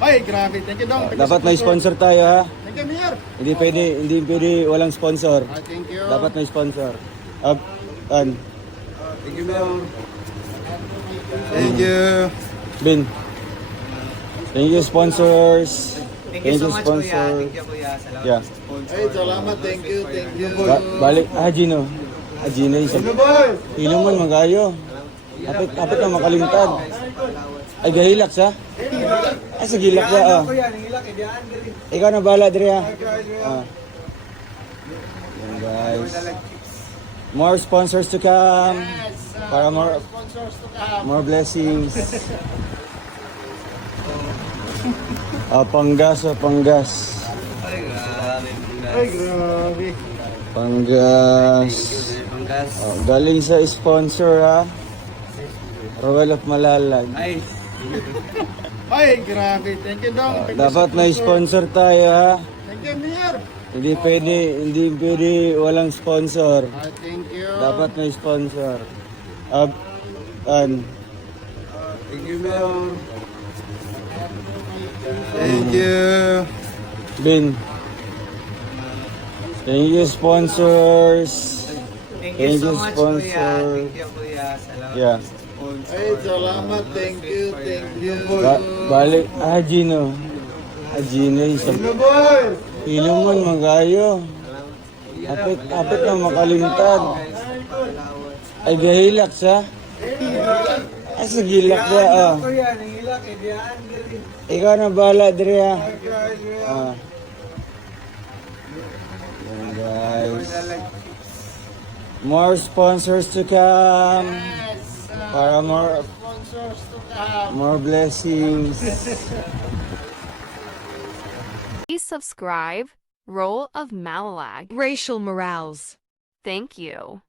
Ay, grabe. Thank you, Dong. Dapat may sponsor tayo, ha? Thank you, Mayor. Hindi pwede walang sponsor. Thank you. Dapat may sponsor. Thank you, Mayor. Thank you. Bin. Thank you, sponsors. Thank you so much, Kuya. sponsor. Thank you, Kuya. Salamat Yeah. sa sponsor. Ay, salamat. Thank you. Thank you. Balik. Gino. Gino. Ano boy? Hilong man, magayo. Kapit na makalimtad. Ay, gahilak sa? Ay, sa gilak sa, ah. Kuya, nangilak, diyan. Ikaw na bala, Dre, ha? Yan, guys. More sponsors to come. Para more Sponsors to come. more blessings. Panggas. Ay, grabe. Ay, grabe. Panggas. Panggas. Galing sa sponsor, ha? Royal of Malalag. Ay, Ay, grabe. Thank you, Dong. Thank you, Dapat may sponsor tayo, ha? Thank you, Mayor. Hindi pwede walang sponsor. Thank you. Dapat may sponsor. Thank you, Mayor. Thank you. Bin. Thank you, sponsors. thank Thank you so you, much, sponsor. Kuya. Thank you, Kuya. Salamat Yeah. sa sponsor. Ay, salamat. Thank you. Thank you. Balik. Gino. Gino. Ano boy? Hilong man, magayo. Kapit na makalimtad. Ay, gahilak sa? Ay, sa gilak na, ah. Kuya, nangilak, diyan. Ikaw na bala, Dre, ha? Yan, guys. More sponsors to come. Para Sponsors to come. more blessings. Please subscribe. Role of Malalag. Racial Morales. Thank you.